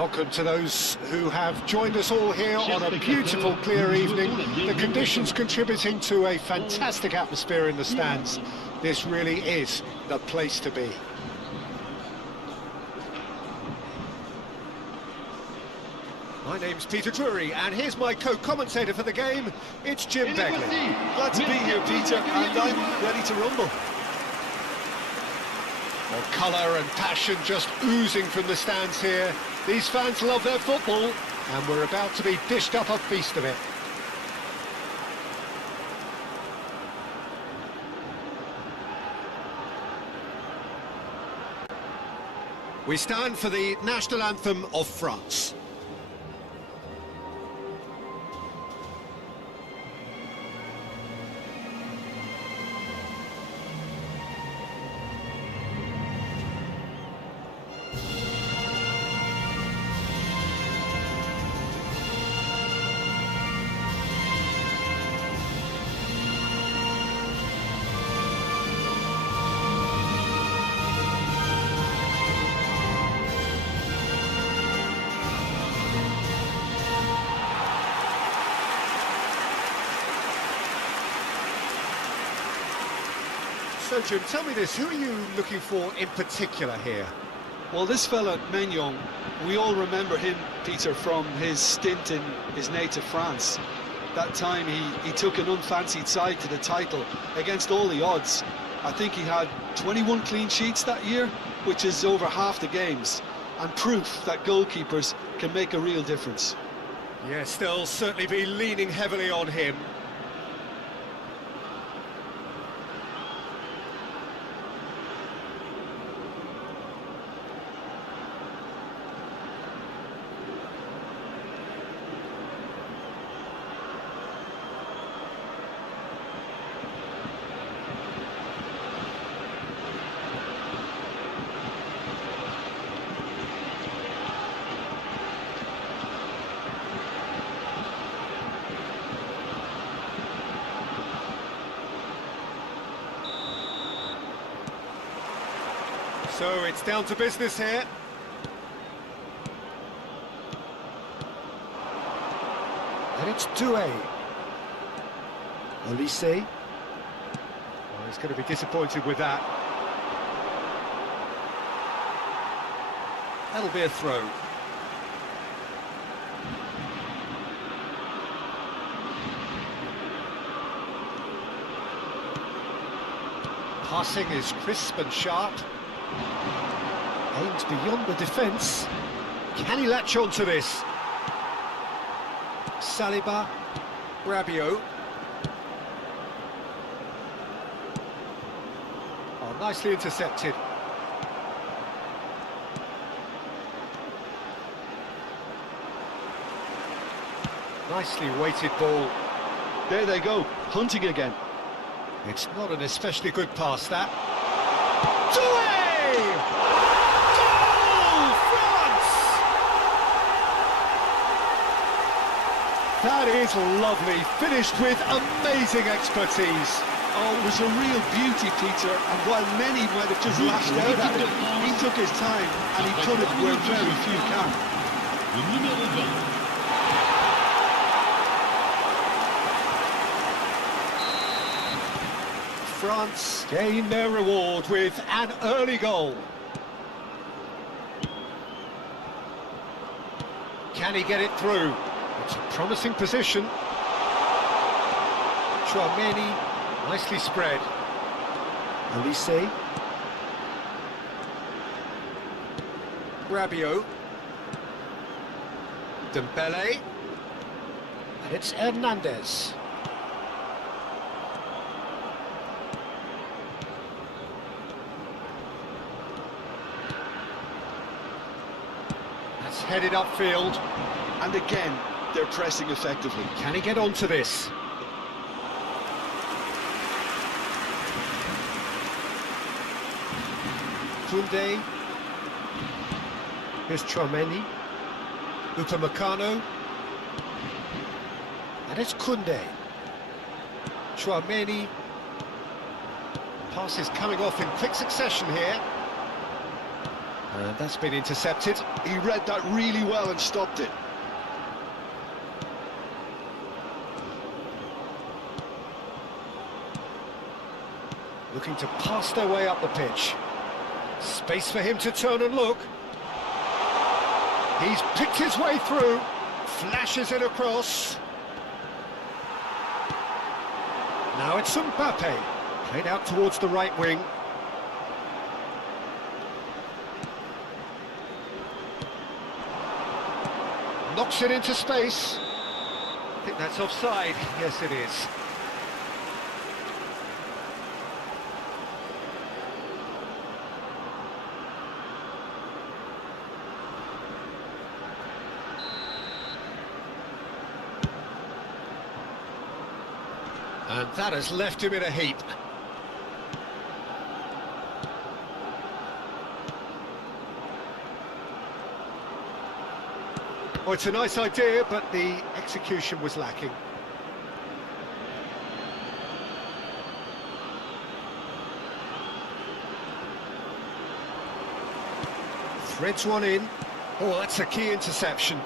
Welcome to those who have joined us all here on a beautiful, clear evening. The conditions contributing to a fantastic atmosphere in the stands. This really is the place to be. My name's Peter Drury, and here's my co-commentator for the game. It's Jim Begley. Glad to be here, Peter, and I'm ready to rumble. Well, colour and passion just oozing from the stands here. These fans love their football, and we're about to be dished up a feast of it. We stand for the national anthem of France. So, Jim, tell me this, who are you looking for in particular here? Well, this fella, Maignan, we all remember him, Peter, from his stint in his native France. That time he took an unfancied side to the title against all the odds. I think he had 21 clean sheets that year, which is over half the games, and proof that goalkeepers can make a real difference. Yes, they'll certainly be leaning heavily on him. So it's down to business here. And it's Doué. Olise. Well, he's going to be disappointed with that. That'll be a throw. Passing is crisp and sharp. Aims beyond the defence. Can he latch on to this? Saliba, Rabiot. Oh, nicely intercepted. Nicely weighted ball. There they go, hunting again. It's not an especially good pass, that. Doué! Goal! France! That is lovely, finished with amazing expertise. Oh, it was a real beauty, Peter, and while many might have just lashed out at it, he took his time and he put it where very few can. Le numéro 20. France gain their reward with an early goal. Can he get it through? It's a promising position. Chouameni, nicely spread. Olise. Rabiot. Dembele. And it's Hernandez. Headed upfield, and again they're pressing effectively. Can he get onto this? Koundé. Here's Chouameni. Upamecano. And it's Koundé. Chouameni. Passes coming off in quick succession here. And that's been intercepted. He read that really well and stopped it. Looking to pass their way up the pitch. Space for him to turn and look. He's picked his way through. Flashes it across. Now it's Mbappe. Played out towards the right wing. Knocks it into space. I think that's offside. Yes, it is. And that has left him in a heap. Oh, it's a nice idea, but the execution was lacking. Threads one in. Oh, that's a key interception.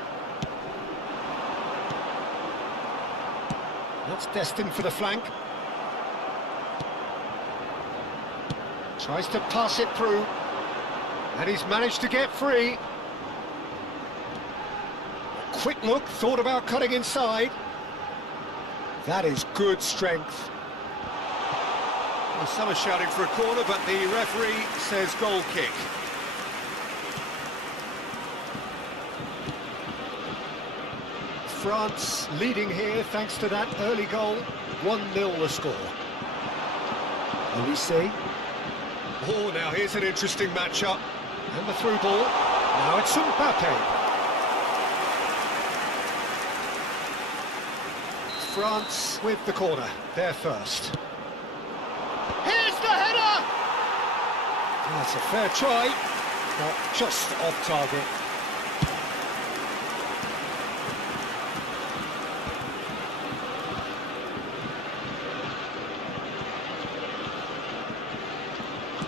That's destined for the flank. Tries to pass it through. And he's managed to get free. Quick look, thought about cutting inside. That is good strength. Well, some are shouting for a corner, but the referee says goal kick. France leading here thanks to that early goal. 1-0 the score. Olise. Oh, now here's an interesting matchup. And the through ball. Now it's Mbappe. France with the corner. They're first. Here's the header! That's a fair try. But just off target.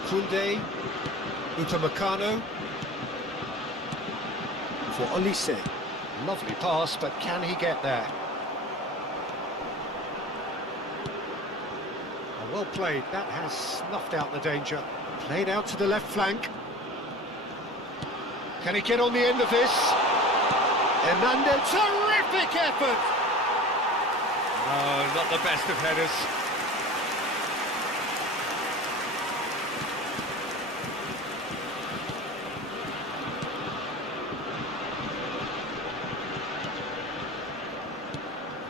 Koundé, Upamecano for Olise. Lovely pass, but can he get there? Well played, that has snuffed out the danger. Played out to the left flank. Can he get on the end of this? Hernandez, terrific effort! No, not the best of headers.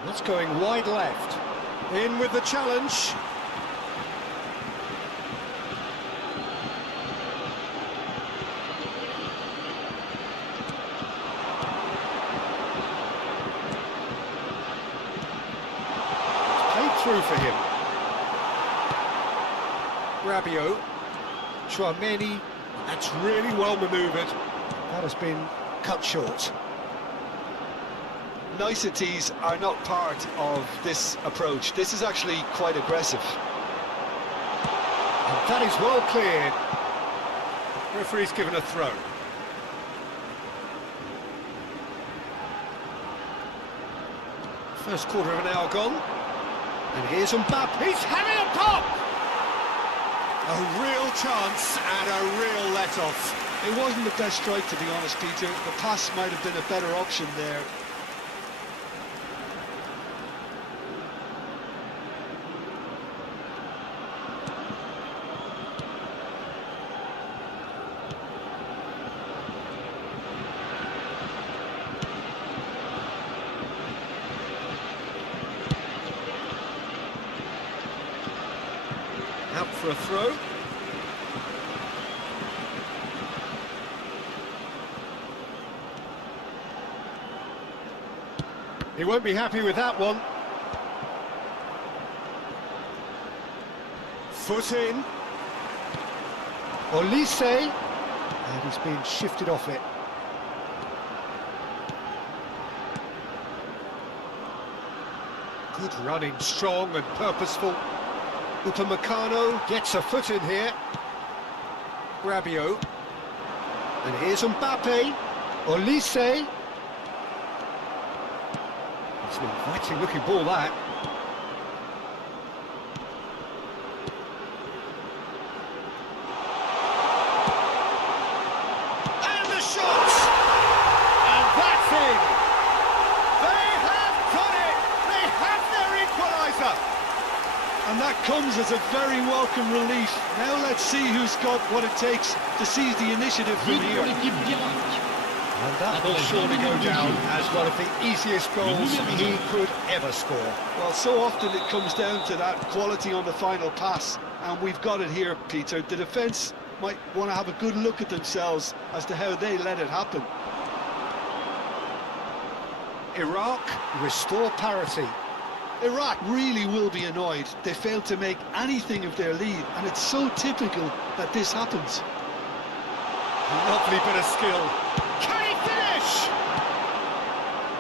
That's going wide left. In with the challenge. Through for him. Rabiot, Chouameni, that's really well manoeuvred. That has been cut short. Niceties are not part of this approach. This is actually quite aggressive. And that is well cleared. Referee's given a throw. First quarter of an hour gone. And here's Mbappe. He's having a pop! A real chance and a real let-off. It wasn't the best strike, to be honest, Peter. The pass might have been a better option there. Out for a throw. He won't be happy with that one. Foot in. Olise. And he's been shifted off it. Good running, strong and purposeful. Upamecano gets a foot in here. Rabiot. And here's Mbappe. Olise. It's an inviting looking ball, that. And the shot! And that's in! They have done it! They have their equaliser! And that comes as a very welcome relief. Now let's see who's got what it takes to seize the initiative from But pour here. l'équipe d'Irak. And that will surely go down as one of the easiest goals he could ever score. Well, so often it comes down to that quality on the final pass, and we've got it here, Peter. The defence might want to have a good look at themselves as to how they let it happen. Iraq restore parity. Iraq really will be annoyed. They failed to make anything of their lead, and it's so typical that this happens. Lovely bit of skill. Can he finish?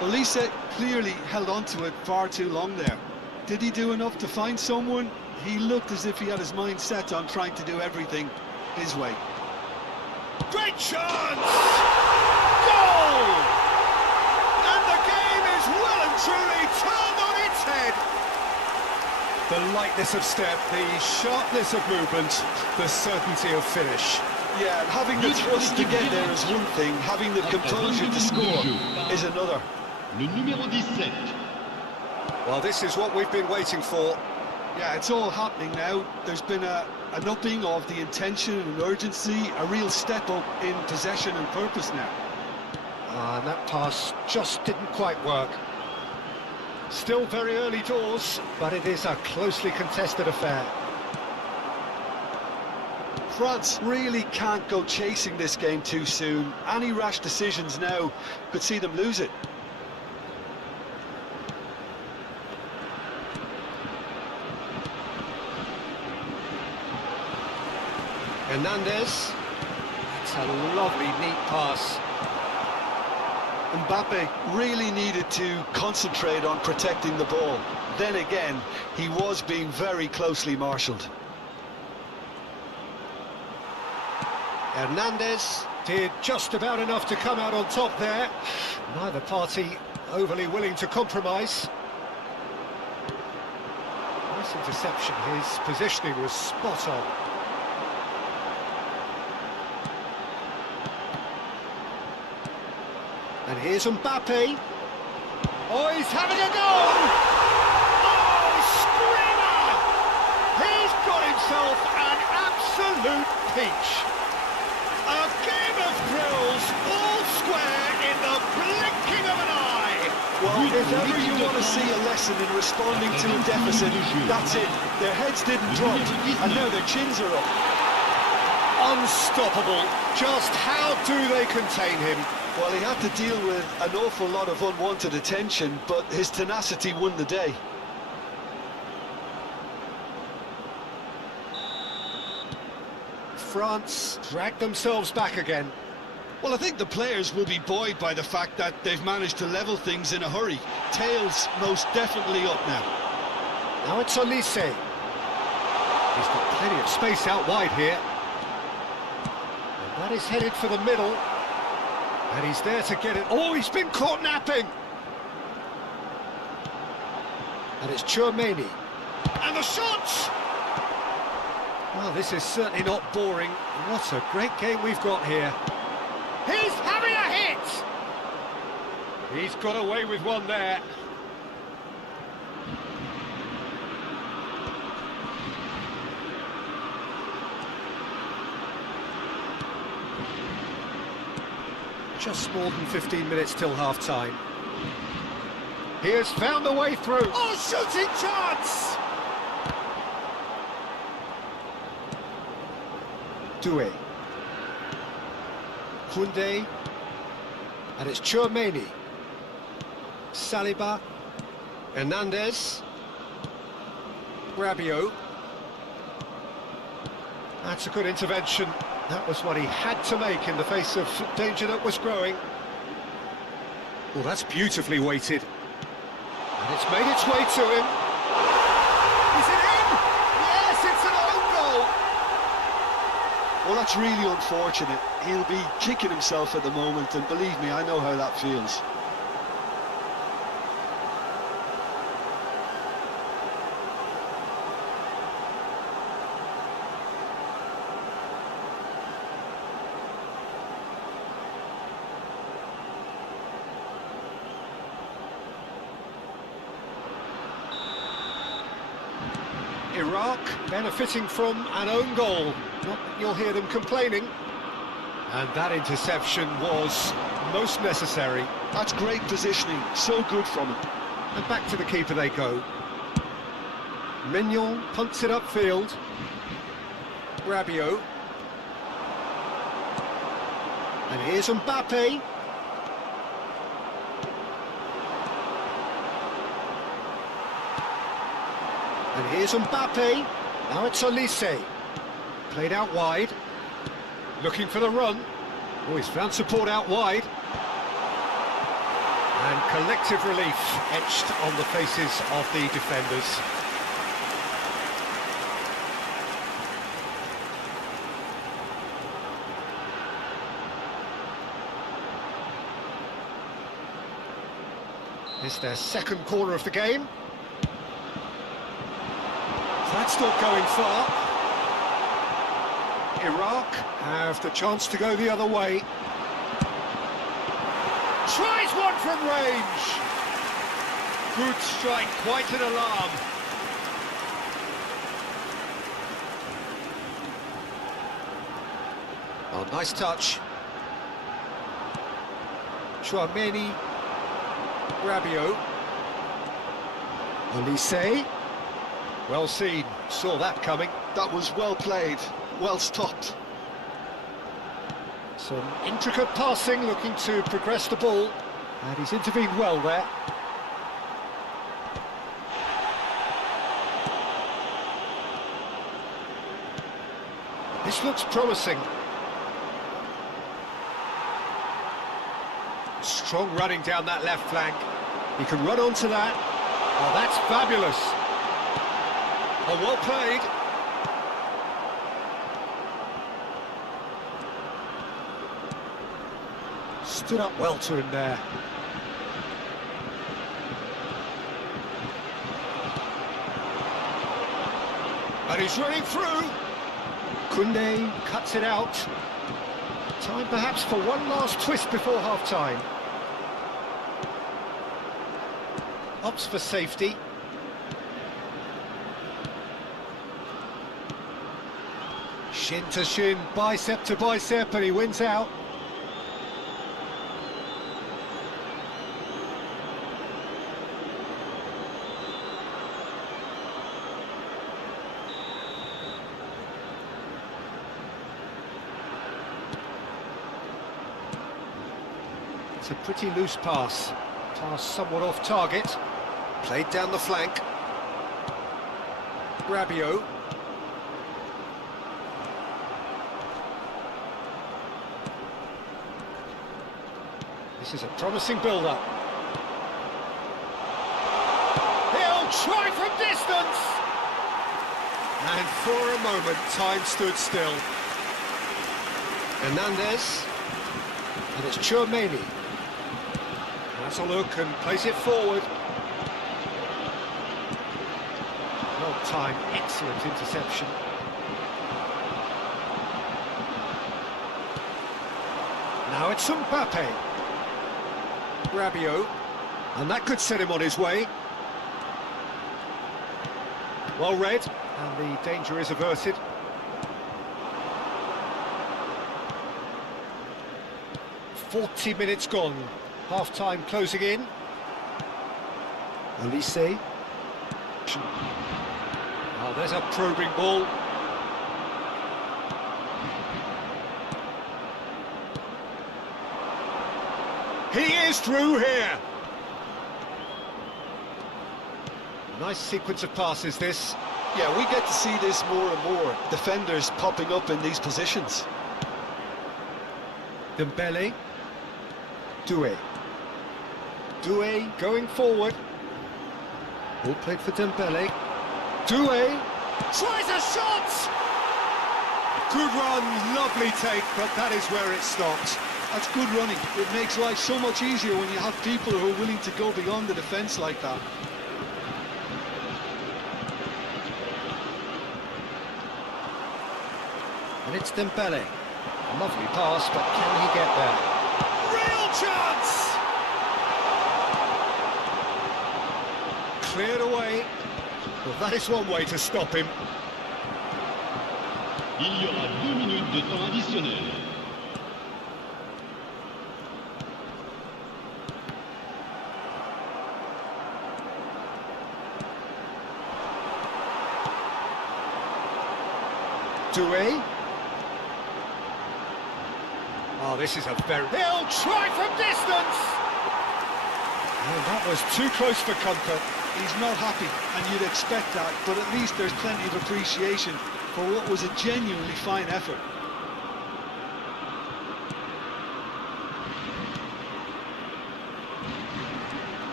Olise clearly held on to it far too long there. Did he do enough to find someone? He looked as if he had his mind set on trying to do everything his way. Great chance! Goal! And the game is well and truly turned on its head. The lightness of step, the sharpness of movement, the certainty of finish. Yeah, and having the thrust to get there is one thing, having the composure to score is another. Le numéro 17. Well, this is what we've been waiting for. Yeah, it's all happening now. There's been an upping of the intention and urgency, a real step up in possession and purpose now. And that pass just didn't quite work. Still very early doors, but it is a closely contested affair. France really can't go chasing this game too soon. Any rash decisions now could see them lose it. Hernandez. That's a lovely, neat pass. Mbappe really needed to concentrate on protecting the ball. Then again, he was being very closely marshalled. Hernandez did just about enough to come out on top there. Neither party overly willing to compromise. Nice interception. His positioning was spot on. And here's Mbappe. Oh, he's having a go! Oh, screamer! He's got himself an absolute peach. A game of thrills, all square in the blinking of an eye. Well, if ever you want to see a lesson in responding to a deficit, that's it. Their heads didn't drop, and now their chins are up. Unstoppable. Just how do they contain him? Well, he had to deal with an awful lot of unwanted attention, but his tenacity won the day. France drag themselves back again. Well, I think the players will be buoyed by the fact that they've managed to level things in a hurry. Tails most definitely up now. Now it's Olise. He's got plenty of space out wide here. And that is headed for the middle. And he's there to get it. Oh, he's been caught napping. And it's Chouameni. And the shot! Well, this is certainly not boring. What a great game we've got here. He's having a hit! He's got away with one there. Just more than 15 minutes till half-time. He has found the way through. Oh, shooting chance! Doué. Koundé. And it's Chouameni. Saliba. Hernandez. Rabiot. That's a good intervention. That was what he had to make in the face of danger that was growing. Well, that's beautifully weighted. And it's made its way to him. Is it in? Yes, it's an own goal. Well, Well, that's really unfortunate. He'll be kicking himself at the moment, and believe me, I know how that feels. Iraq benefiting from an own goal. Not that you'll hear them complaining. And that interception was most necessary. That's great positioning, so good from him. And back to the keeper they go. Mignon punts it upfield. Rabiot. And here's Mbappe. And here's Mbappe. Now it's Olise. Played out wide. Looking for the run. Oh, he's found support out wide. And collective relief etched on the faces of the defenders. It's their second corner of the game. That's not going far. Iraq have the chance to go the other way. Tries one from range. Good strike, quite an alarm. Oh, nice touch. Chouameni. Rabiot. Olise. Well seen, saw that coming. That was well played, well stopped. Some intricate passing, looking to progress the ball. And he's intervened well there. This looks promising. Strong running down that left flank. He can run onto that. Oh, that's fabulous. Oh, well played. Stood up well to him there. And he's running through. Koundé cuts it out. Time perhaps for one last twist before half-time. Opts for safety. Shin to shin, bicep to bicep, and he wins out. It's a pretty loose pass. Pass somewhat off target. Played down the flank. Rabiot. This is a promising build-up. He'll try from distance! And for a moment, time stood still. Hernandez. And it's Chouameni. Has a look and plays it forward. Well timed, excellent interception. Now it's Mbappe. Rabiot. And that could set him on his way. Well read, and the danger is averted. "40 minutes gone. Half-time closing in. Olise. Oh, there's a probing ball. He is through here. Nice sequence of passes, this. Yeah, we get to see this more and more. Defenders popping up in these positions. Dembele. Doué. Doué going forward. Ball played for Dembele. Doué tries a shot! Good run, lovely take, but that is where it stopped. That's good running. It makes life so much easier when you have people who are willing to go beyond the defence like that. And it's Dembele. A lovely pass, but can he get there? Real chance! Cleared away. Well, that is one way to stop him. Il y aura 2 minutes de temps additionnel. Doué. Oh, this is a very... He'll try from distance! Oh, that was too close for comfort. He's not happy, and you'd expect that, but at least there's plenty of appreciation for what was a genuinely fine effort.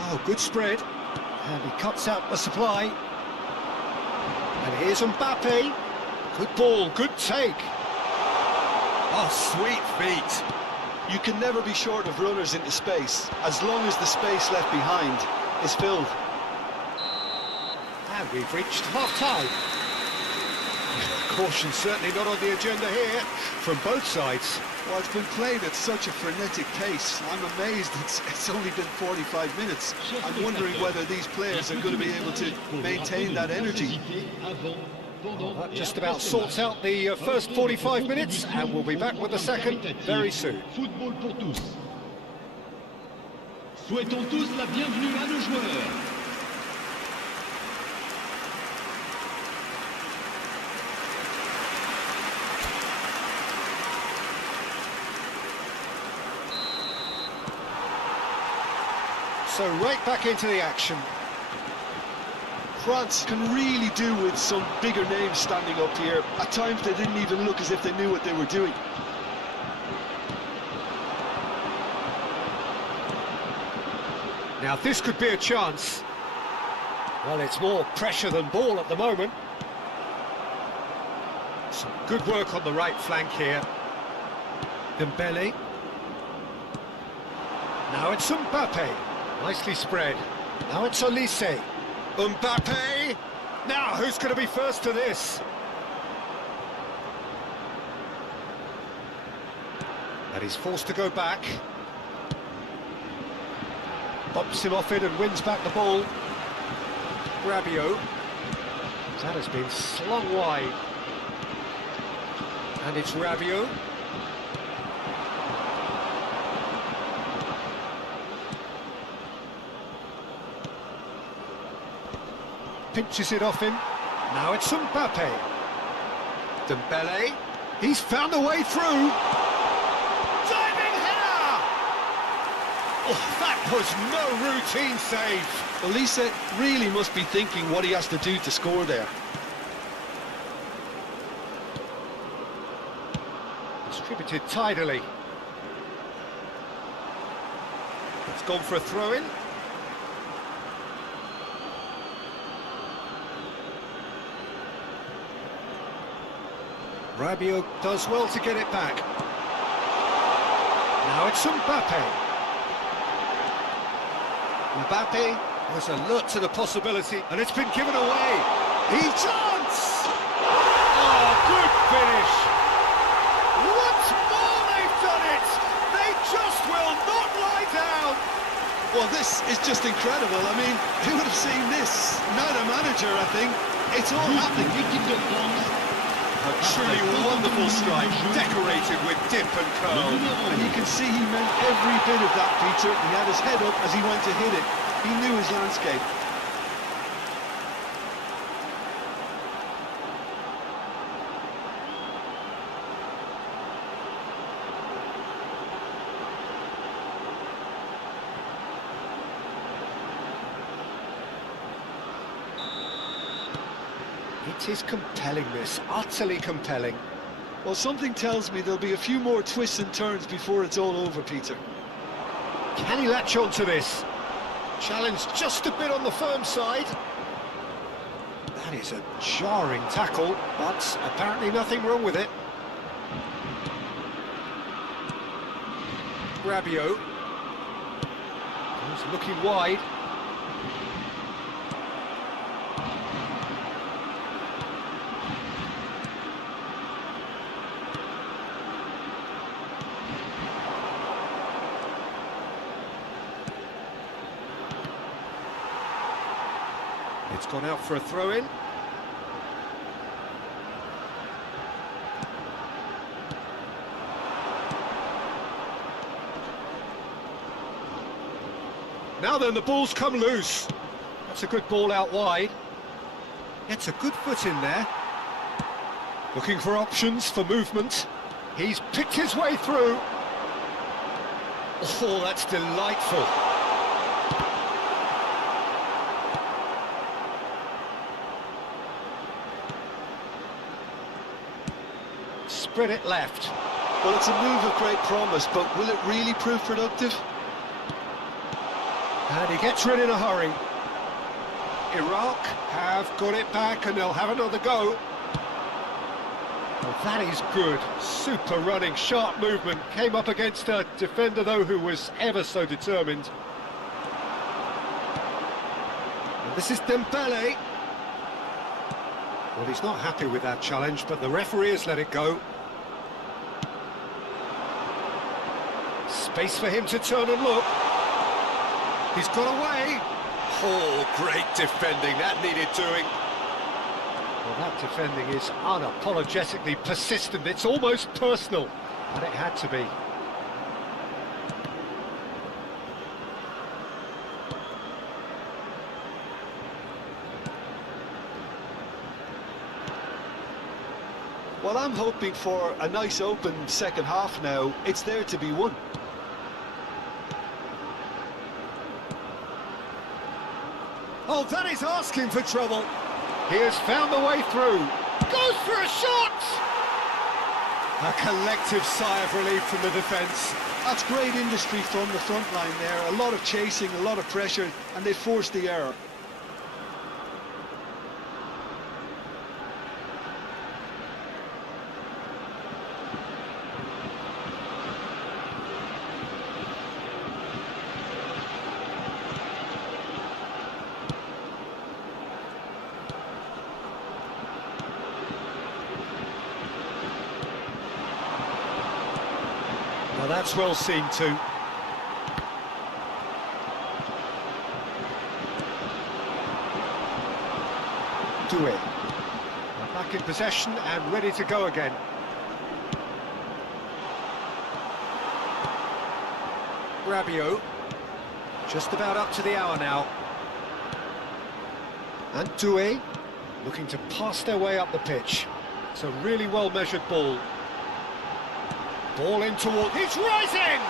Oh, good spread. And he cuts out the supply. And here's Mbappe. Good ball, good take. Oh, sweet feet. You can never be short of runners into space, as long as the space left behind is filled. And we've reached half-time. Caution certainly not on the agenda here, from both sides. Well, it's been played at such a frenetic pace. I'm amazed it's only been 45 minutes. I'm wondering whether these players are going to be able to maintain that energy. Well, that just about sorts out the first 45 minutes, and we'll be back with the second very soon. Football pour tous. Souhaitons tous la bienvenue à nos joueurs. So right back into the action. France can really do with some bigger names standing up here. At times they didn't even look as if they knew what they were doing. Now this could be a chance. Well, it's more pressure than ball at the moment. Some good work on the right flank here. Dembele. Now it's Mbappe. Nicely spread. Now it's Olise. Mbappe! Now, who's going to be first to this? And he's forced to go back. Bumps him off it and wins back the ball. Rabiot. That has been slung wide. And it's Rabiot. Pinches it off him. Now it's Mbappe. Dembele. He's found a way through. Diving header! Oh, that was no routine save. Olise really must be thinking what he has to do to score there. Distributed tidily. It's gone for a throw-in. Rabiot does well to get it back. Now it's Mbappe. Mbappe was alert to the possibility, and it's been given away. He's chance! Oh, good finish! Once more they've done it! They just will not lie down! Well, this is just incredible. I mean, who would have seen this? Not a manager, I think. It's all happening. L'équipe de France. A truly wonderful strike, decorated with dip and curl. And you can see he meant every bit of that, Peter. He had his head up as he went to hit it. He knew his landscape. It is compelling, this, utterly compelling. Well, something tells me there'll be a few more twists and turns before it's all over, Peter. Can he latch on to this? Challenge just a bit on the firm side. That is a jarring tackle, but apparently nothing wrong with it. Rabiot. He's looking wide. It's gone out for a throw-in. Now then, the ball's come loose. That's a good ball out wide. Gets a good foot in there. Looking for options for movement. He's picked his way through. Oh, that's delightful. Spread it left. Well, it's a move of great promise, but will it really prove productive? And he gets rid in a hurry. Iraq have got it back and they'll have another go. Well, that is good. Super running, sharp movement. Came up against a defender, though, who was ever so determined. And this is Dembele. Well, he's not happy with that challenge, but the referee has let it go. Space for him to turn and look. He's got away. Oh, great defending. That needed doing. Well, that defending is unapologetically persistent. It's almost personal, and it had to be. Well, I'm hoping for a nice open second half now. It's there to be won. Oh, that is asking for trouble. He has found the way through. Goes for a shot! A collective sigh of relief from the defence. That's great industry from the front line there. A lot of chasing, a lot of pressure, and they forced the error. Well, that's well seen too. Doué. Back in possession and ready to go again. Rabiot. Just about up to the hour now. And Doué looking to pass their way up the pitch. It's a really well-measured ball. Ball in toward... He's rising!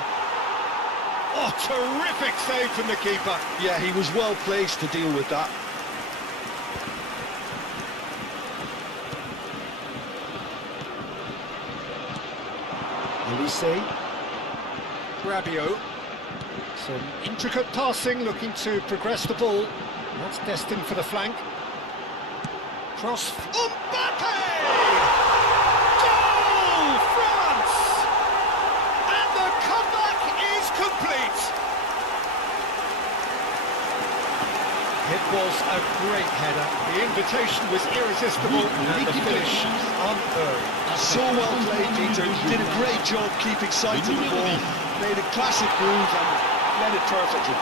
Oh, terrific save from the keeper. Yeah, he was well placed to deal with that. Elise. Rabiot. Some intricate passing, looking to progress the ball. That's destined for the flank. Cross. Mbappe! Goal! France! And the comeback is complete. It was a great header. The invitation was irresistible and the finish unearned. So well played, Peter. Did a great job keeping sight of the ball. Made a classic move and led it perfectly.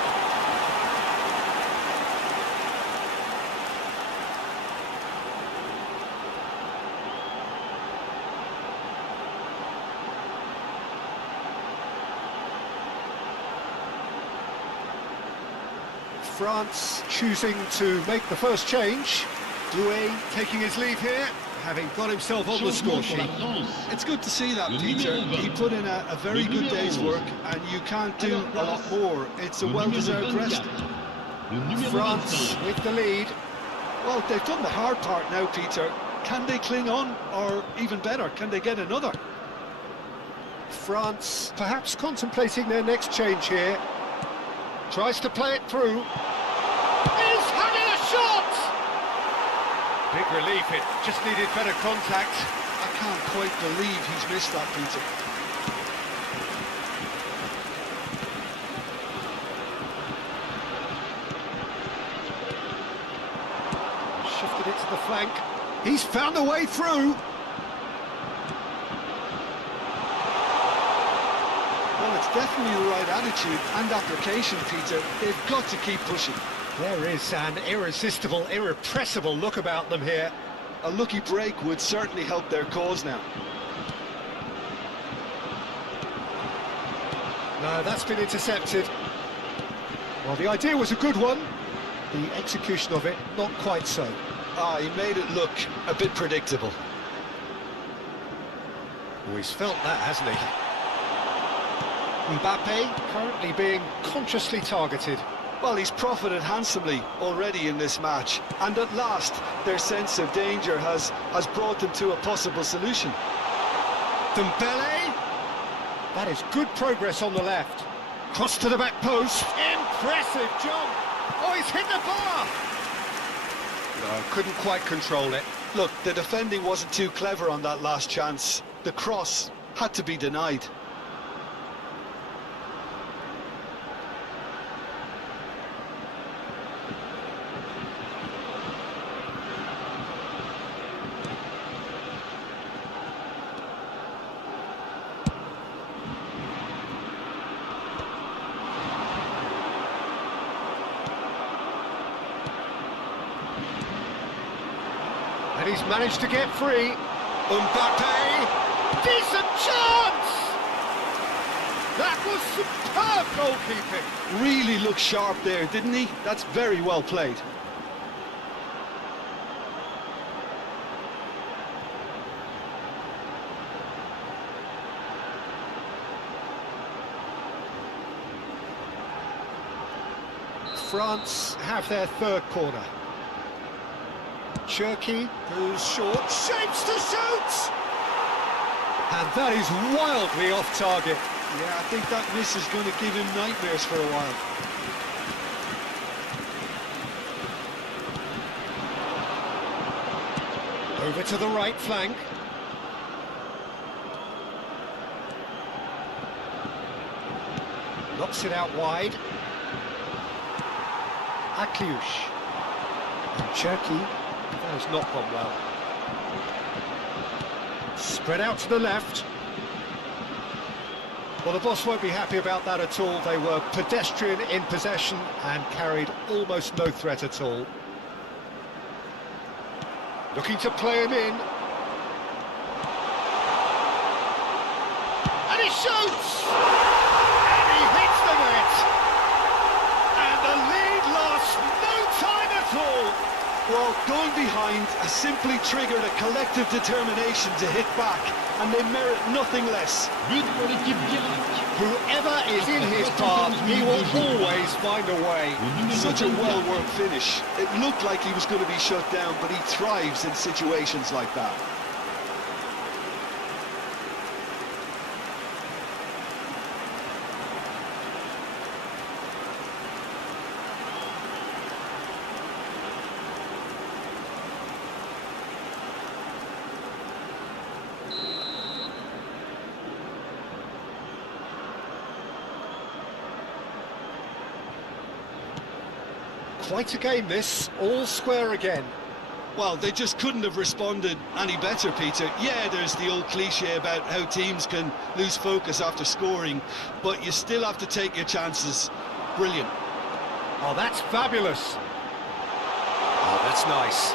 France choosing to make the first change. Doué taking his leave here, having got himself on the score sheet. It's good to see that, Peter. He put in a very good day's work, and you can't do a lot more. It's a well-deserved rest. France with the lead. Well, they've done the hard part now, Peter. Can they cling on, or even better, can they get another? France perhaps contemplating their next change here. Tries to play it through. He's having a shot! Big relief, it just needed better contact. I can't quite believe he's missed that, Peter. Shifted it to the flank. He's found a way through. Well, it's definitely the right attitude and application, Peter. They've got to keep pushing. There is an irresistible, irrepressible look about them here. A lucky break would certainly help their cause now. No, that's been intercepted. Well, the idea was a good one. The execution of it, not quite so. Ah, he made it look a bit predictable. Oh, he's felt that, hasn't he? Mbappe currently being consciously targeted. Well, he's profited handsomely already in this match, and at last their sense of danger has brought them to a possible solution. Dembele. That is good progress on the left. Cross to the back post. Impressive jump. Oh, he's hit the bar. No, couldn't quite control it. Look, the defending wasn't too clever on that last chance. The cross had to be denied. And he's managed to get free. Mbappe, decent chance! That was superb goalkeeping. Really looked sharp there, didn't he? That's very well played. France have their third corner. Cherky, who's short, shapes to shoot! And that is wildly off target. Yeah, I think that miss is going to give him nightmares for a while. Over to the right flank. Knocks it out wide. Akliush. And Cherky. That has not gone well. Spread out to the left. Well, the boss won't be happy about that at all. They were pedestrian in possession and carried almost no threat at all. Looking to play him in. And he shoots! And he hits the net! And the lead lost no time at all! Well, going behind has simply triggered a collective determination to hit back, and they merit nothing less. But pour l'équipe d'Irak. Whoever is in his path, he will always find a way. Such a well-worked finish. It looked like he was going to be shut down, but he thrives in situations like that. Quite a game this, all square again. Well, they just couldn't have responded any better, Peter. Yeah, there's the old cliche about how teams can lose focus after scoring, but you still have to take your chances. Brilliant. Oh, that's fabulous. Oh, that's nice.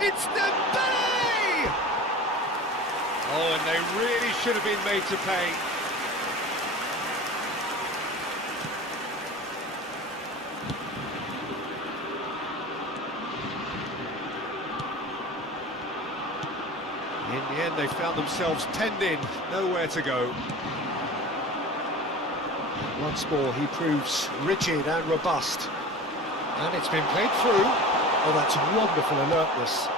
It's Dembele! Oh, and they really should have been made to pay. In the end, they found themselves penned in, nowhere to go. Once more, he proves rigid and robust. And it's been played through. Oh, that's wonderful alertness.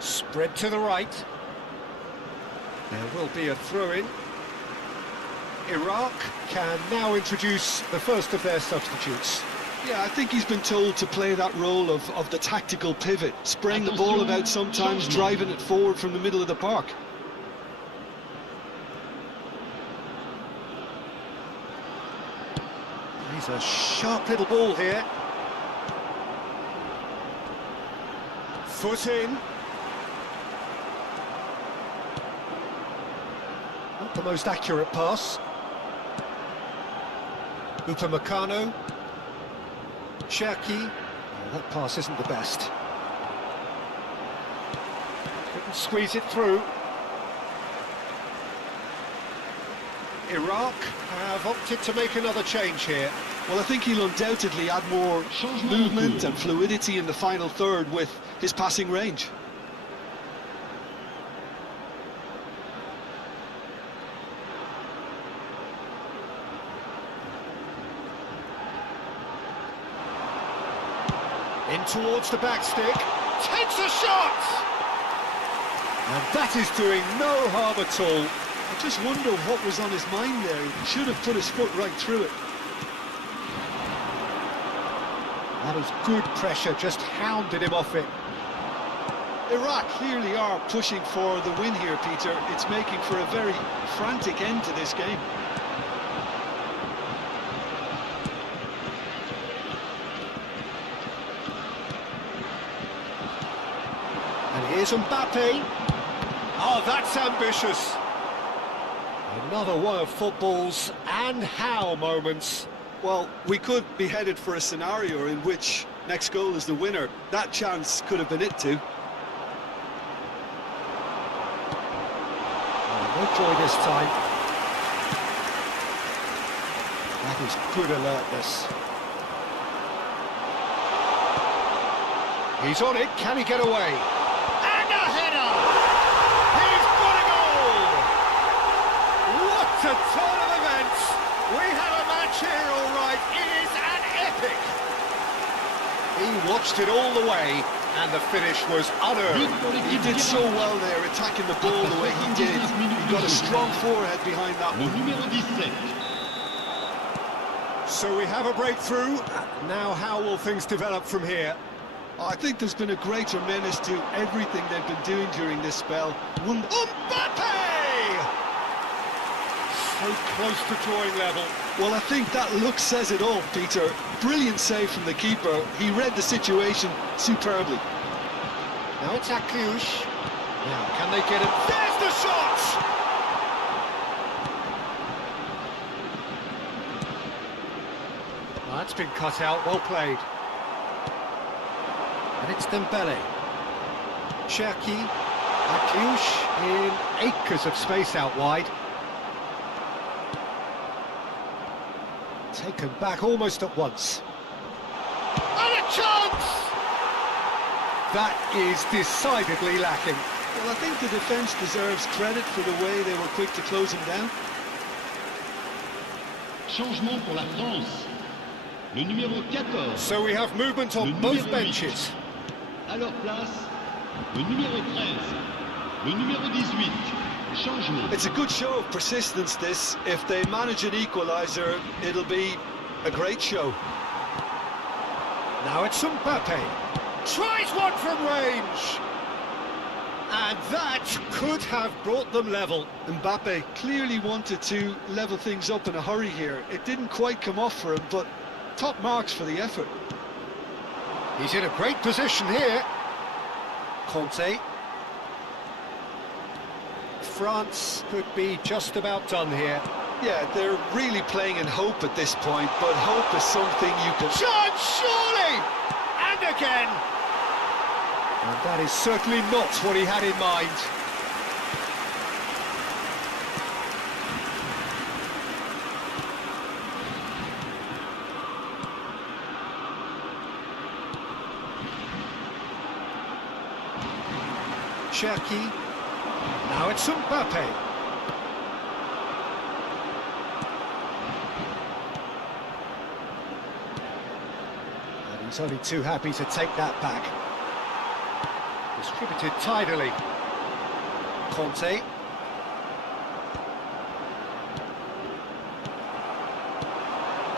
Spread to the right. There will be a throw-in. Iraq can now introduce the first of their substitutes. Yeah, I think he's been told to play that role of the tactical pivot, spraying the ball about sometimes, driving it forward from the middle of the park. He's a sharp little ball here. Foot in. Not the most accurate pass. Upamecano. Cherki. Oh, that pass isn't the best. Couldn't squeeze it through. Iraq have opted to make another change here. Well, I think he'll undoubtedly add more movement and fluidity in the final third with his passing range. In towards the back stick, takes a shot! And that is doing no harm at all. I just wonder what was on his mind there. He should have put his foot right through it. That was good pressure, just hounded him off it. Iraq clearly are pushing for the win here, Peter. It's making for a very frantic end to this game. And here's Mbappe. Oh, that's ambitious. Another one of football's and how moments. Well, we could be headed for a scenario in which next goal is the winner. That chance could have been it too. Oh, no joy this time. That is good alertness. He's on it, can he get away? And a header! He's got a goal! What a turn of events! We have a match here, all right. It is an epic. He watched it all the way, and the finish was unearned. He did so well there, attacking the ball the way he did. He got a strong forehead behind that Le one. numéro 17. So we have a breakthrough. Now how will things develop from here? I think there's been a greater menace to everything they've been doing during this spell. Mbappe! So close to drawing level. Well, I think that look says it all, Peter. Brilliant save from the keeper. He read the situation superbly. Now it's Akliouche. Now, can they get him? There's the shot! Well, that's been cut out, well played. And it's Dembele. Cherki. Akliouche in acres of space out wide. Taken back almost at once. And a chance! That is decidedly lacking. Well, I think the defence deserves credit for the way they were quick to close him down. Changement pour la France. Le numéro 14. So we have movement on Le both numéro benches. 8. À leur place, le numéro 13. Le numéro 18. Changement. It's a good show of persistence, this. If they manage an equaliser, it'll be a great show. Now it's Mbappe. Tries one from range. And that could have brought them level. Mbappe clearly wanted to level things up in a hurry here. It didn't quite come off for him, but top marks for the effort. He's in a great position here. Conte. France could be just about done here. Yeah, they're really playing in hope at this point, but hope is something you can... Chance, surely! And again! And that is certainly not what he had in mind. Cherki. Now it's Mbappe. And he's only too happy to take that back. Distributed tidily. Conte.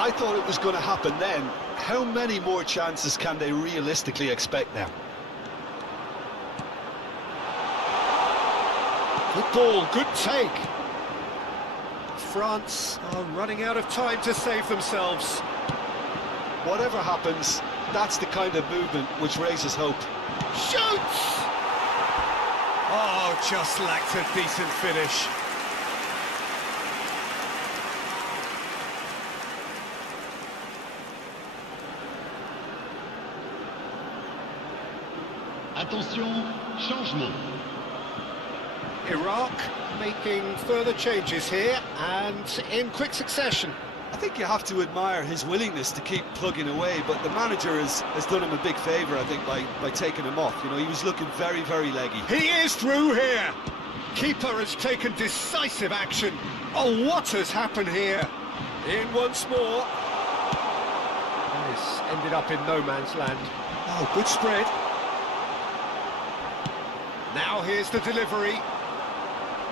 I thought it was going to happen then. How many more chances can they realistically expect now? Good ball, good take. France are running out of time to save themselves. Whatever happens, that's the kind of movement which raises hope. Shoots! Oh, just lacked a decent finish. Attention, changement. Iraq making further changes here and in quick succession. I think you have to admire his willingness to keep plugging away, but the manager has done him a big favour, I think, by taking him off. You know, he was looking very, very leggy. He is through here. Keeper has taken decisive action. Oh, what has happened here? In once more. This ended up in no man's land. Oh, good spread. Now here's the delivery.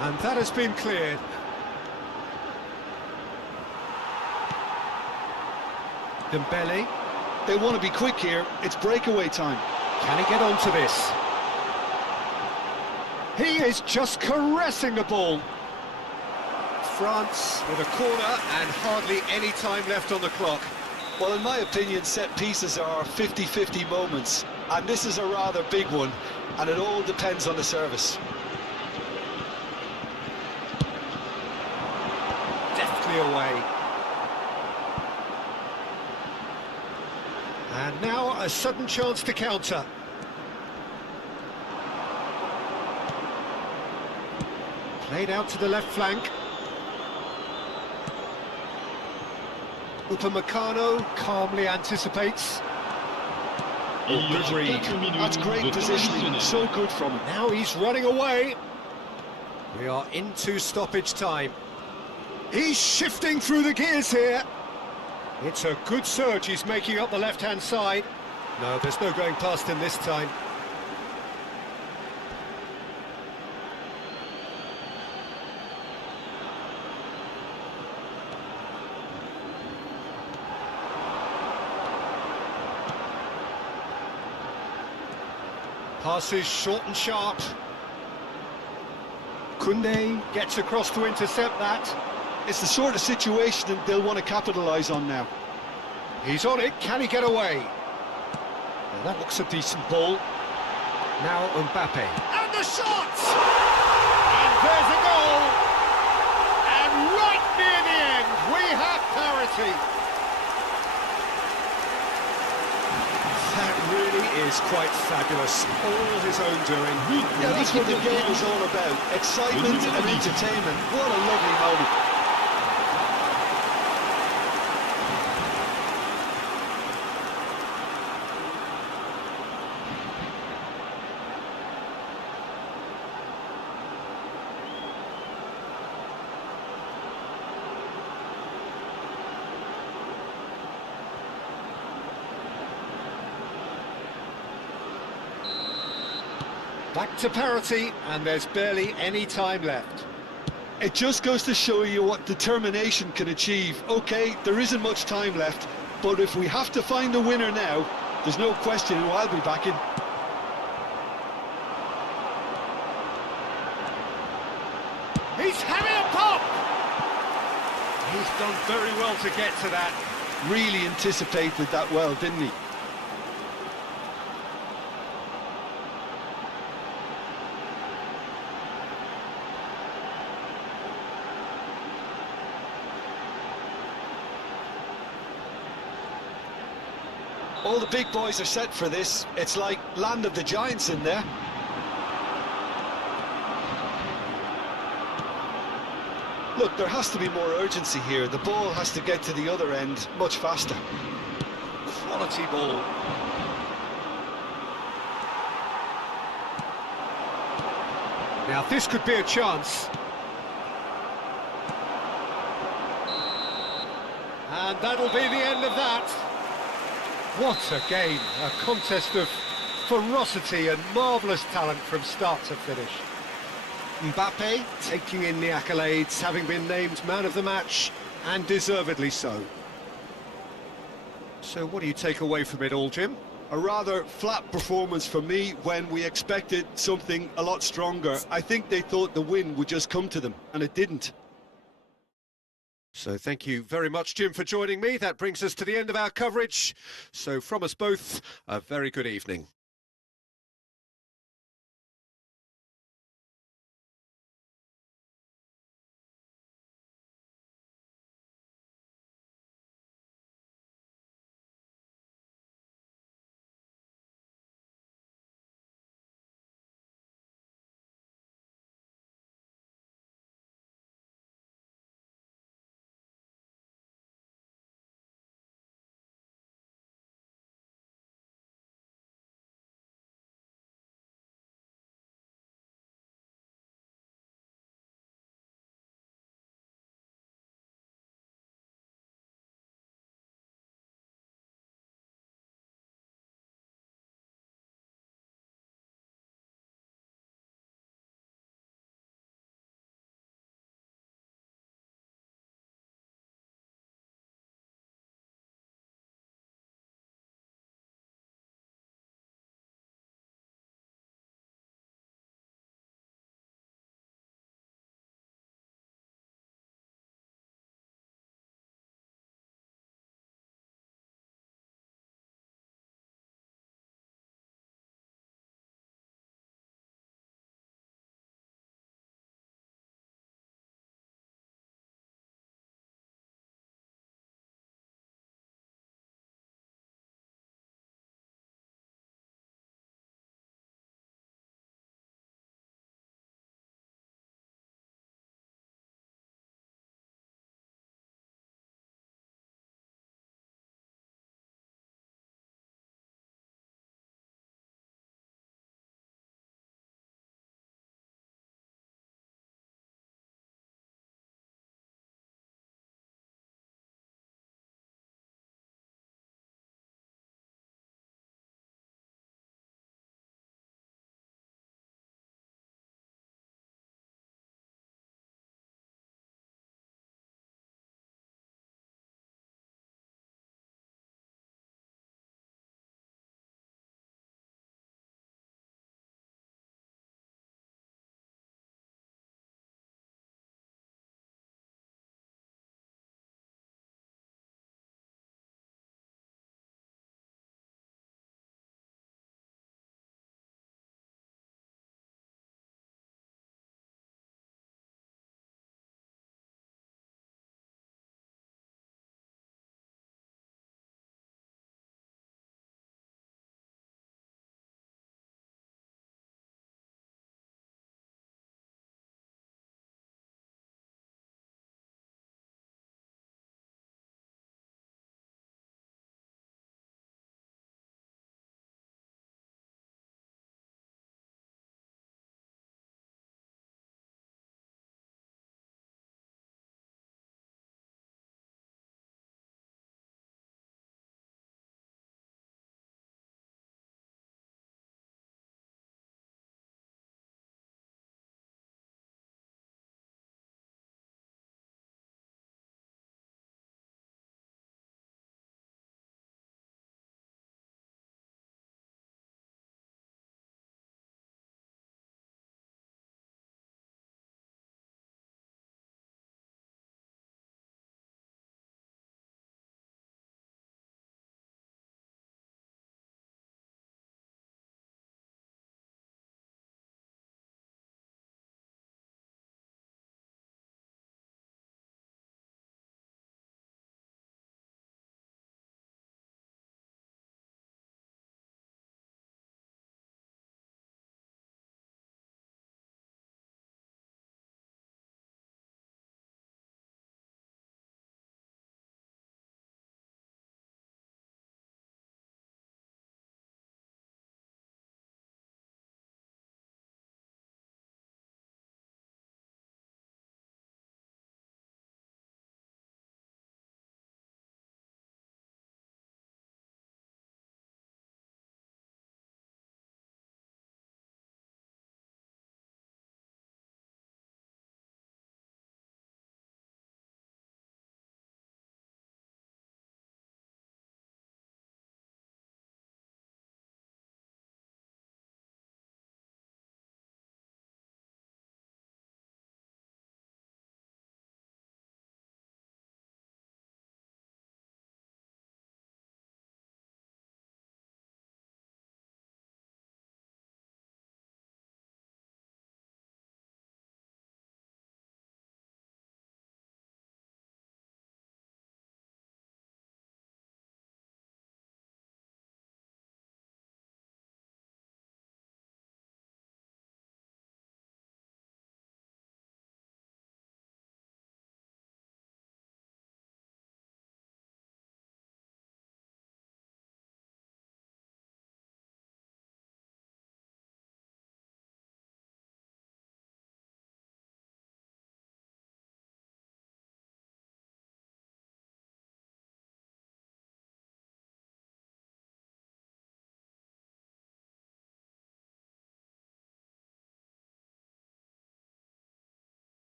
And that has been cleared. Dembele. They want to be quick here. It's breakaway time. Can he get onto this? He is just caressing the ball. France with a corner and hardly any time left on the clock. Well, in my opinion, set pieces are 50-50 moments, and this is a rather big one, and it all depends on the service. Deftly away. And now a sudden chance to counter. Played out to the left flank. Upamecano calmly anticipates. Il y Good aura read. 4 minutes That's great de temps positioning, additionnel. so good from him. Now he's running away. We are into stoppage time. He's shifting through the gears here. It's a good surge he's making up the left-hand side. No, there's no going past him this time. Passes short and sharp. Koundé gets across to intercept that. It's the sort of situation that they'll want to capitalise on now. He's on it, can he get away? Well, that looks a decent ball. Now Mbappe. And the shot! And there's a goal! And right near the end, we have parity. That really is quite fabulous. All his own doing. Yeah, that's what the game is all about. Excitement and entertainment. What a lovely moment. Back to parity, and there's barely any time left. It just goes to show you what determination can achieve. OK, there isn't much time left, but if we have to find a winner now, there's no question who I'll be backing. He's having a pop! He's done very well to get to that. Really anticipated that well, didn't he? All the big boys are set for this. It's like land of the giants in there. Look, there has to be more urgency here. The ball has to get to the other end much faster. Quality ball. Now this could be a chance. And that'll be the end of that. What a game, a contest of ferocity and marvellous talent from start to finish. Mbappe taking in the accolades, having been named man of the match, and deservedly so. So what do you take away from it all, Jim? A rather flat performance for me when we expected something a lot stronger. I think they thought the win would just come to them, and it didn't. So thank you very much, Jim, for joining me. That brings us to the end of our coverage. So from us both, a very good evening.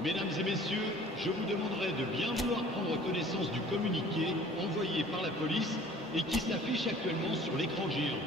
Mesdames et messieurs, je vous demanderai de bien vouloir prendre connaissance du communiqué envoyé par la police et qui s'affiche actuellement sur l'écran géant.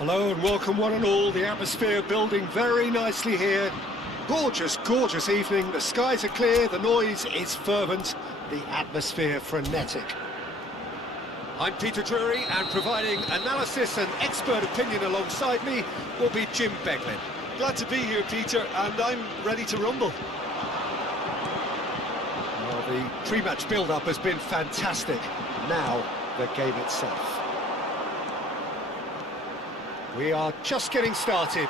Hello and welcome one and all. The atmosphere building very nicely here. Gorgeous, gorgeous evening. The skies are clear, the noise is fervent, the atmosphere frenetic. I'm Peter Drury, and providing analysis and expert opinion alongside me will be Jim Beglin. Glad to be here, Peter, and I'm ready to rumble. Well, the pre-match build-up has been fantastic. Now, the game itself. We are just getting started.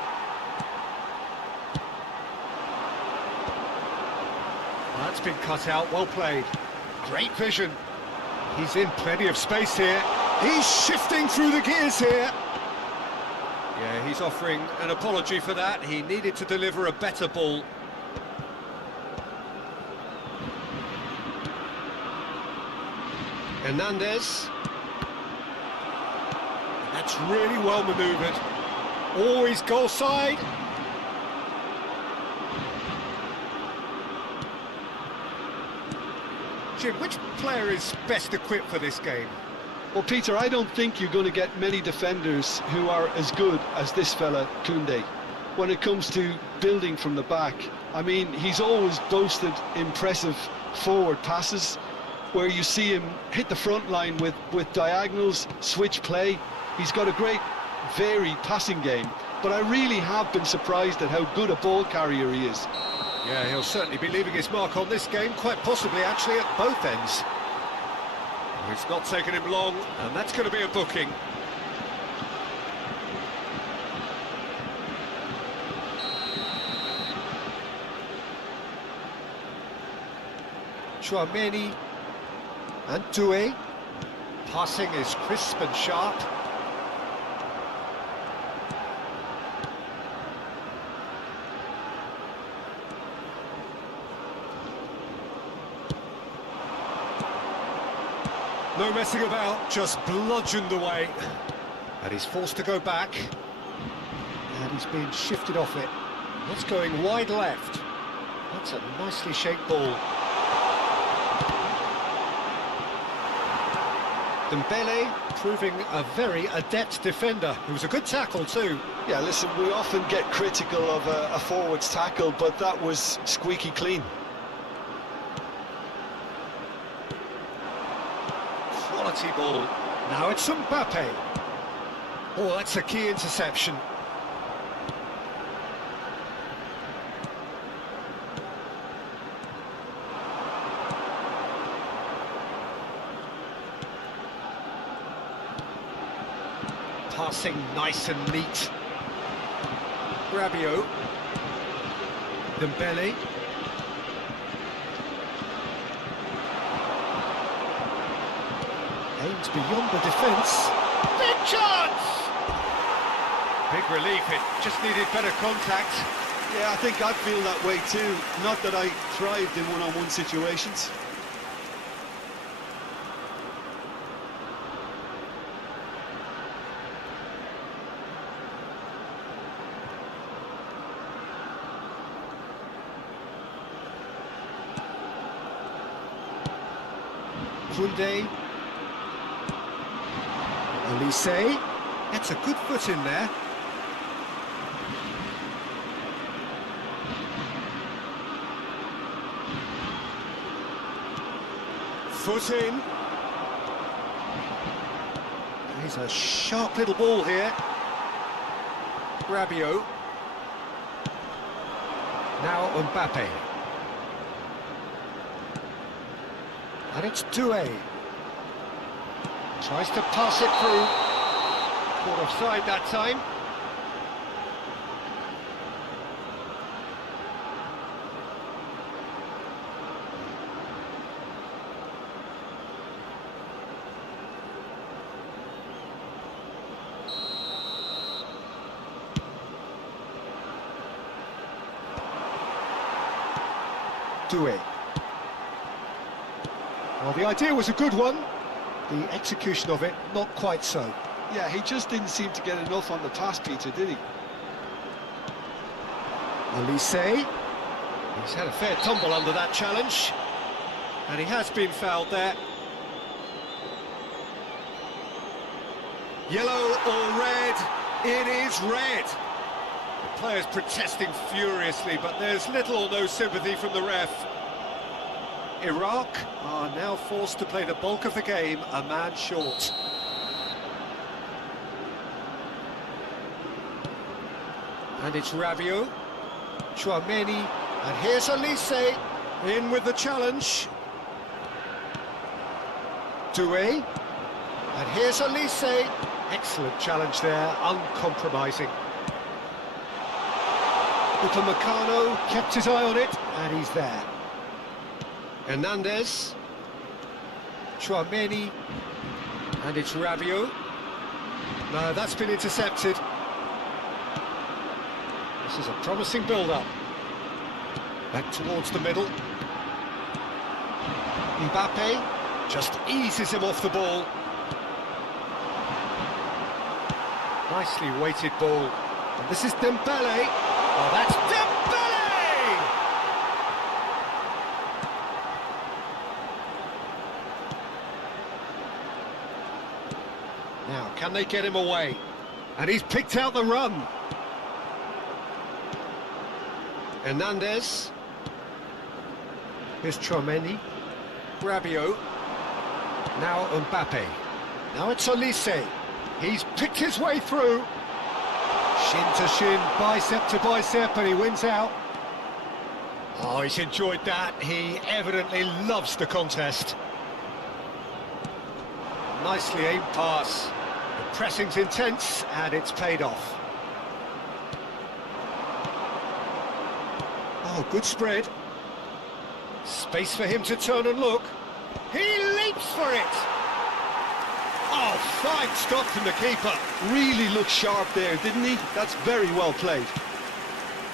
That's been cut out, well played. Great vision. He's in plenty of space here. He's shifting through the gears here. Yeah, he's offering an apology for that. He needed to deliver a better ball. Hernandez. That's really well manoeuvred. Always goal side. Jim, which player is best equipped for this game? Well, Peter, I don't think you're going to get many defenders who are as good as this fella, Koundé. When it comes to building from the back, I mean, he's always boasted impressive forward passes, where you see him hit the front line with diagonals, switch play. He's got a great, varied passing game, but I really have been surprised at how good a ball carrier he is. Yeah, he'll certainly be leaving his mark on this game, quite possibly actually at both ends. It's not taken him long, and that's going to be a booking. Chouameni and Doué. Passing is crisp and sharp. No messing about, just bludgeoned away. And he's forced to go back. And he's being shifted off it. That's going wide left. That's a nicely shaped ball. Dembele proving a very adept defender. It was a good tackle too. Yeah, listen, we often get critical of a forward's tackle, but that was squeaky clean. Quality ball. Now it's Mbappe. Oh, that's a key interception. Passing nice and neat. Rabiot. Dembele. Aims beyond the defence. Big chance! Big relief, it just needed better contact. Yeah, I think I feel that way too. Not that I thrived in one-on-one situations. Koundé. Olise. That's a good foot in there. Foot in. He's a sharp little ball here. Rabiot. Now Mbappe. And it's Doué. Tries to pass it through. Caught offside that time. Doué. Well, the idea was a good one. The execution of it, not quite so. Yeah, he just didn't seem to get enough on the pass, Peter, did he? Elise. He's had a fair tumble under that challenge. And he has been fouled there. Yellow or red? It is red. The players protesting furiously, but there's little or no sympathy from the ref. Iraq are now forced to play the bulk of the game, a man short. And it's Rabiot, Chouameni, and here's Elise in with the challenge. Doué, and here's Elise. Excellent challenge there, uncompromising. Upamecano kept his eye on it, and he's there. Hernandez, Chouameni, and it's Rabiot. No, that's been intercepted. This is a promising build-up. Back towards the middle. Mbappe just eases him off the ball. Nicely weighted ball. And this is Dembele. Oh, that's Dembele! Now, can they get him away? And he's picked out the run. Hernandez. Here's Chouameni. Rabiot. Now Mbappe. Now it's Elise. He's picked his way through. Shin to shin, bicep to bicep, and he wins out. Oh, he's enjoyed that. He evidently loves the contest. Nicely aimed pass. The pressing's intense, and it's paid off. Oh, good spread. Space for him to turn and look. He leaps for it! Oh, fine stop from the keeper. Really looked sharp there, didn't he? That's very well played.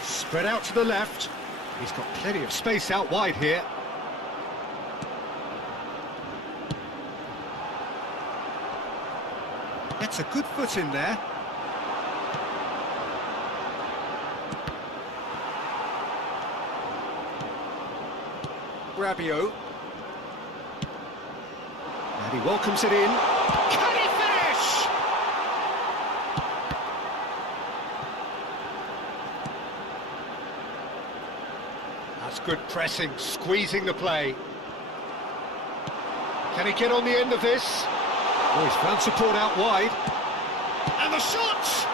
Spread out to the left. He's got plenty of space out wide here. That's a good foot in there. Rabiot. And he welcomes it in. Can he finish? That's good pressing, squeezing the play. Can he get on the end of this? Oh, he's found support out wide. And the shot!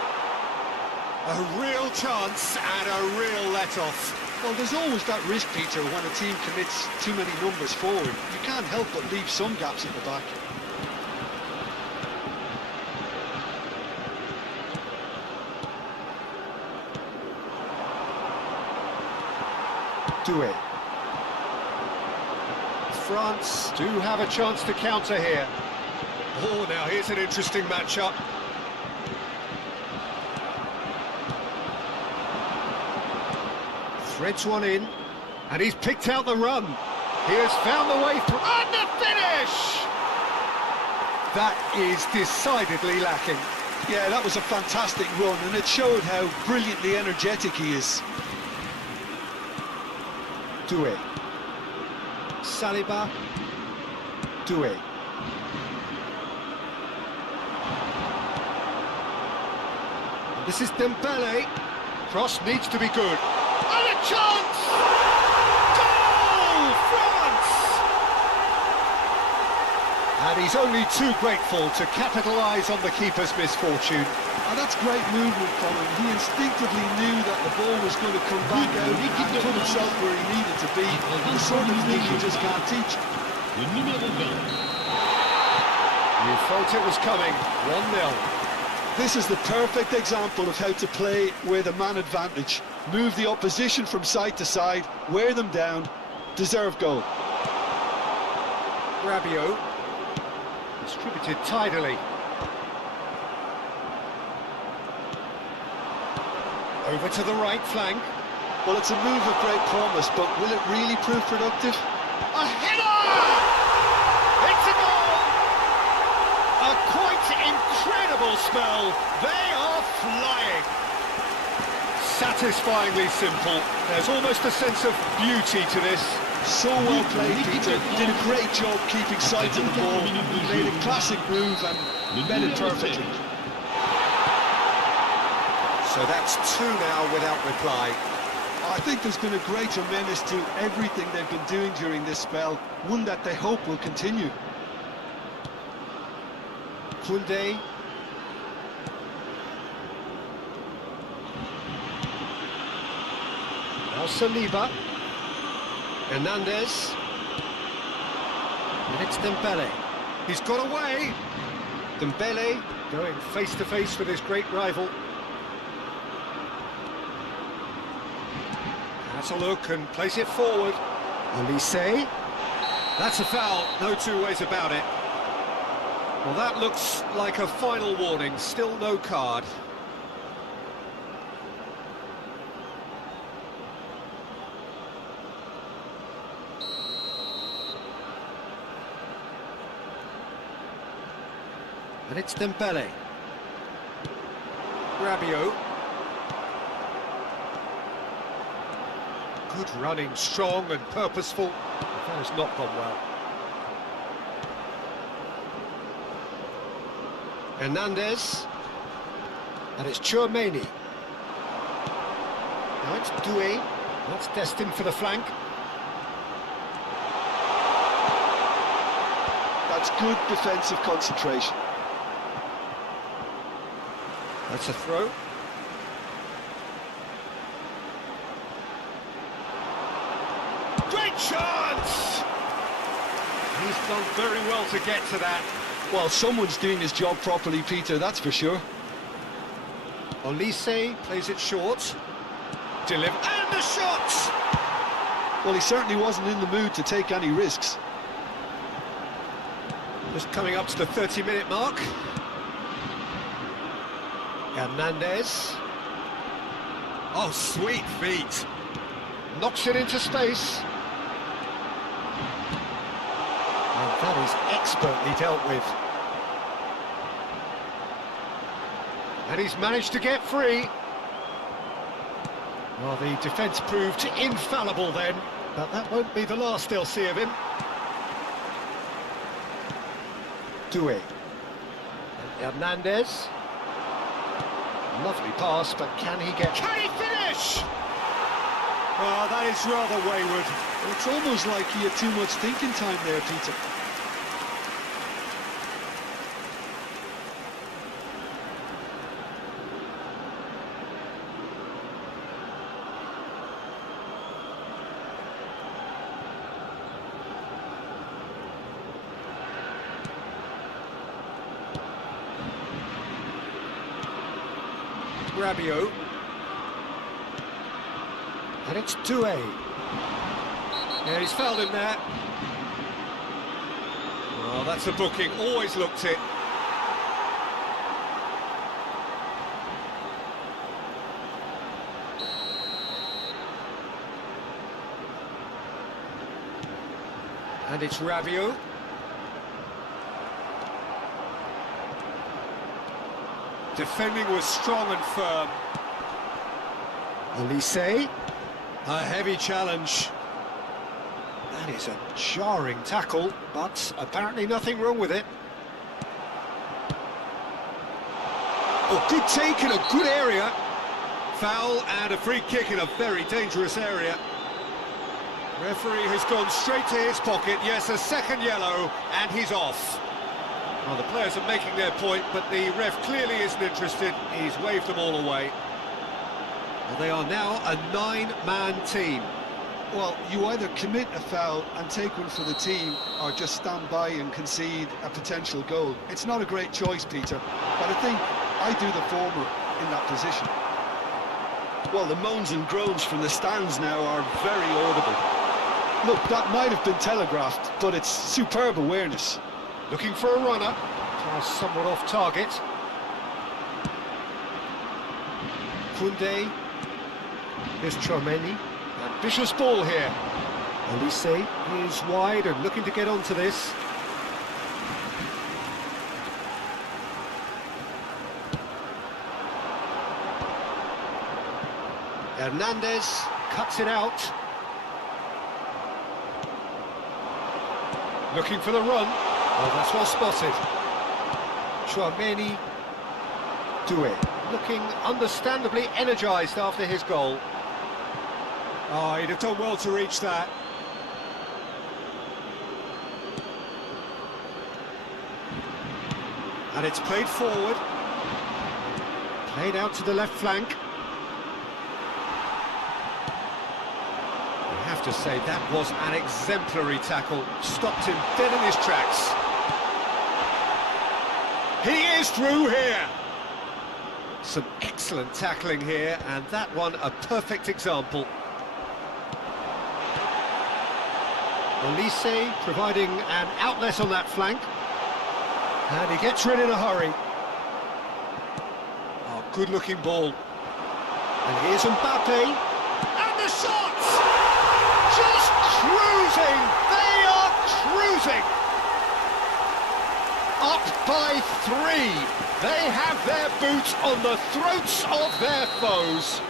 A real chance and a real let-off. Well, there's always that risk, Peter, when a team commits too many numbers forward. You can't help but leave some gaps at the back. Doué. France do have a chance to counter here. Oh, now here's an interesting matchup. Threads one in, and he's picked out the run. He has found the way through, and the finish! That is decidedly lacking. Yeah, that was a fantastic run, and it showed how brilliantly energetic he is. Doué. Saliba. Doué. This is Dembele. Cross needs to be good. And a chance! Goal! France! And he's only too grateful to capitalise on the keeper's misfortune. And that's great movement from him. He instinctively knew that the ball was going to come back out and put himself where he needed to be. The sort of thing you just can't teach. Le numéro 20. You felt it was coming. 1-0. This is the perfect example of how to play with a man advantage. Move the opposition from side to side, wear them down, deserve goal. Rabiot. Distributed tidily. Over to the right flank. Well, it's a move of great promise, but will it really prove productive? A header! It's a goal! A quite incredible spell. They are flying. Satisfyingly simple. There's almost a sense of beauty to this. So well played, Peter. Did a great job keeping sight of the ball. Made a classic move and met it perfectly. So that's 2 now without reply. I think there's been a great tremendous to everything they've been doing during this spell, one that they hope will continue. Koundé. Now Saliba. Hernandez. And it's Dembele. He's got away. Dembele going face to face with his great rival. Has a look and plays it forward. Olise. That's a foul, no two ways about it. Well, that looks like a final warning, still no card. And it's Dembele. Rabiot. Good running, strong and purposeful. That has not gone well. Hernandez. And it's Chouameni. Now it's Doué. That's destined for the flank. That's good defensive concentration. That's a throw. Great chance! He's done very well to get to that. Well, someone's doing his job properly, Peter, that's for sure. Olise plays it short. And the shot! Well, he certainly wasn't in the mood to take any risks. Just coming up to the 30-minute mark. Hernandez. Oh, sweet feet. Knocks it into space. And that is expertly dealt with. And he's managed to get free. Well, the defence proved infallible then, but that won't be the last they'll see of him. Doué. And Hernandez. Lovely pass, but can he finish? Oh, that is rather wayward. Well, it's almost like he had too much thinking time there, Peter. Rabiot. And it's Doué. Yeah, he's fouled him there. Well, that's a booking, always looked it. And it's Rabiot. Defending was strong and firm. Olise. A heavy challenge. That is a jarring tackle, but apparently nothing wrong with it. Oh, good take in a good area. Foul and a free kick in a very dangerous area. Referee has gone straight to his pocket. Yes, a second yellow, and he's off. Well, the players are making their point, but the ref clearly isn't interested. He's waved them all away. Well, they are now a 9-man team. Well, you either commit a foul and take one for the team, or just stand by and concede a potential goal. It's not a great choice, Peter, but I think I do the former in that position. Well, the moans and groans from the stands now are very audible. Look, that might have been telegraphed, but it's superb awareness. Looking for a runner. Pass somewhat off target. Koundé. Here's Chouameni. Ambitious ball here. Elise is wide and looking to get onto this. Hernandez cuts it out. Looking for the run. Oh, that's well spotted. Chouameni. Doué. Looking understandably energised after his goal. Oh, he'd have done well to reach that. And it's played forward. Played out to the left flank. I have to say, that was an exemplary tackle. Stopped him dead in his tracks. He is through here. Some excellent tackling here, and that one a perfect example. Elise providing an outlet on that flank. And he gets rid in a hurry. Oh, good-looking ball. And here's Mbappe. And the shots! Just cruising! They are cruising! Up by 3. They have their boots on the throats of their foes.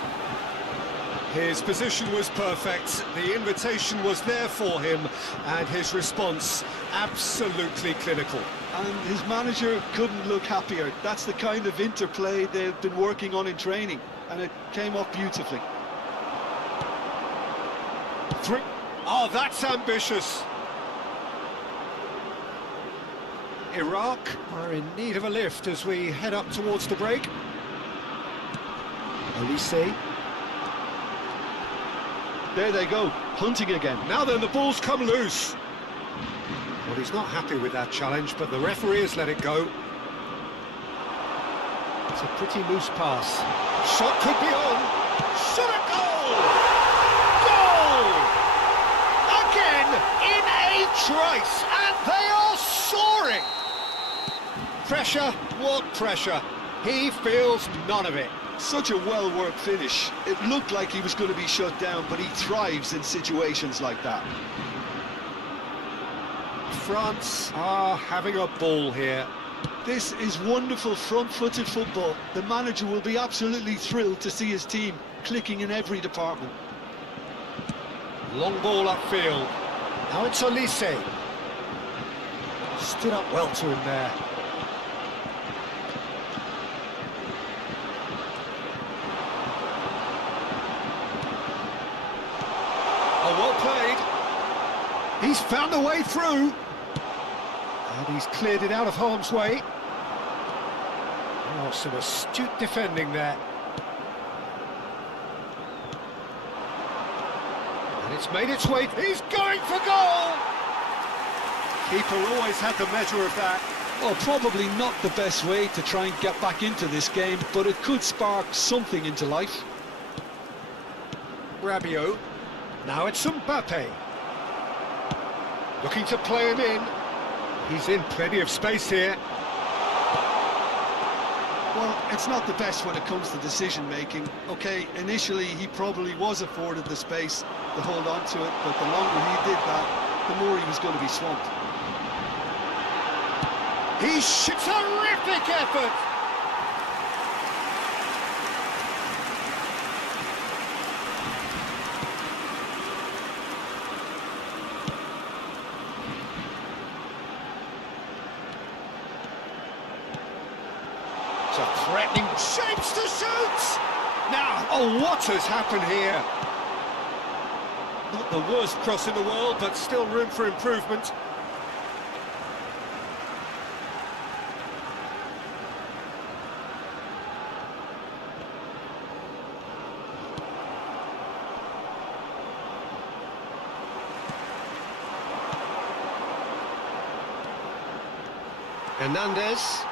His position was perfect, the invitation was there for him, and his response absolutely clinical. And his manager couldn't look happier. That's the kind of interplay they've been working on in training, and it came off beautifully. 3. Oh, that's ambitious. Iraq are in need of a lift as we head up towards the break. Elise. There they go, hunting again. Now then, the ball's come loose. Well, he's not happy with that challenge, but the referee has let it go. It's a pretty loose pass. Shot could be on. Shot a goal! Goal! Again, in a trice, and they are soaring! Pressure, what pressure? He feels none of it. Such a well-worked finish. It looked like he was going to be shut down, but he thrives in situations like that. France are having a ball here. This is wonderful front-footed football. The manager will be absolutely thrilled to see his team clicking in every department. Long ball upfield. Now it's Elise. Stood up well to him there. Oh, well played. He's found a way through. And he's cleared it out of harm's way. Oh, some astute defending there. And it's made its way. He's going for goal! Keeper always had the measure of that. Well, probably not the best way to try and get back into this game, but it could spark something into life. Rabiot. Now it's Mbappe. Looking to play him in. He's in plenty of space here. Well, it's not the best when it comes to decision-making. OK, initially he probably was afforded the space to hold on to it, but the longer he did that, the more he was going to be swamped. He's terrific effort! It's a threatening shapes to shoot! Now, oh, what has happened here? Not the worst cross in the world, but still room for improvement. Hernandez,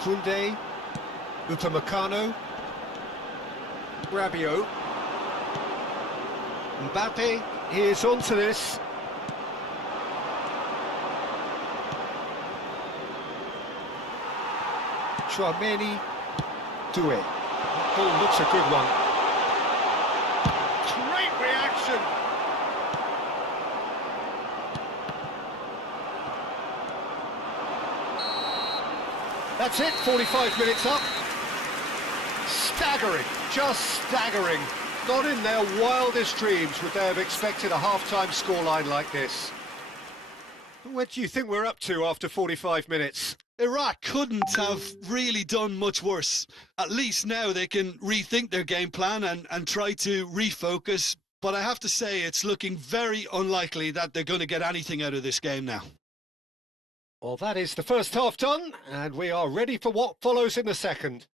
Koundé, Upamecano, Rabiot, Mbappe, he is onto this. Chouameni, Doué. That ball looks a good one. Great reaction. That's it, 45 minutes up. Staggering, just staggering. Not in their wildest dreams would they have expected a half-time scoreline like this. What do you think we're up to after 45 minutes? Iraq couldn't have really done much worse. At least now they can rethink their game plan and try to refocus. But I have to say, it's looking very unlikely that they're going to get anything out of this game now. Well, that is the first half done, and we are ready for what follows in the second.